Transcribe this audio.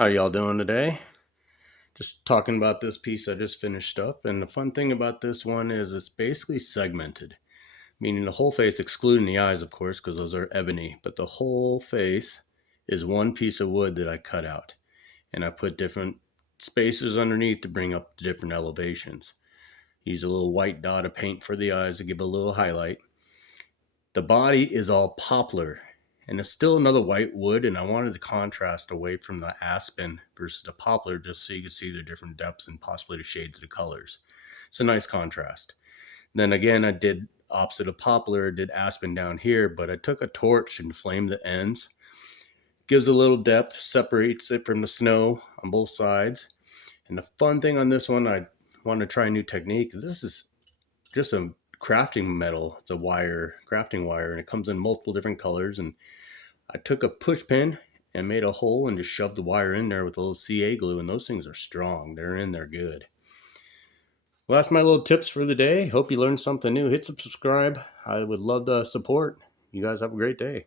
How y'all doing today? Just talking about this piece I just finished up, and the fun thing about this one is it's basically segmented, meaning the whole face, excluding the eyes, of course, because those are ebony, but the whole face is one piece of wood that I cut out, and I put different spacers underneath to bring up the different elevations. Use a little white dot of paint for the eyes to give a little highlight. The body is all poplar, and it's still another white wood, and I wanted the contrast away from the aspen versus the poplar just so you can see the different depths and possibly the shades of the colors. It's a nice contrast. Then again, I did opposite of poplar, did aspen down here, but I took a torch and flamed the ends. Gives a little depth, separates it from the snow on both sides. And the fun thing on this one, I want to try a new technique. This is just a crafting metal. It's a wire, crafting wire, and it comes in multiple different colors. And I took a push pin and made a hole and just shoved the wire in there with a little CA glue, and those things are strong. They're in there good. Well, that's my little tips for the day. Hope you learned something new. Hit subscribe. I would love the support. You guys have a great day.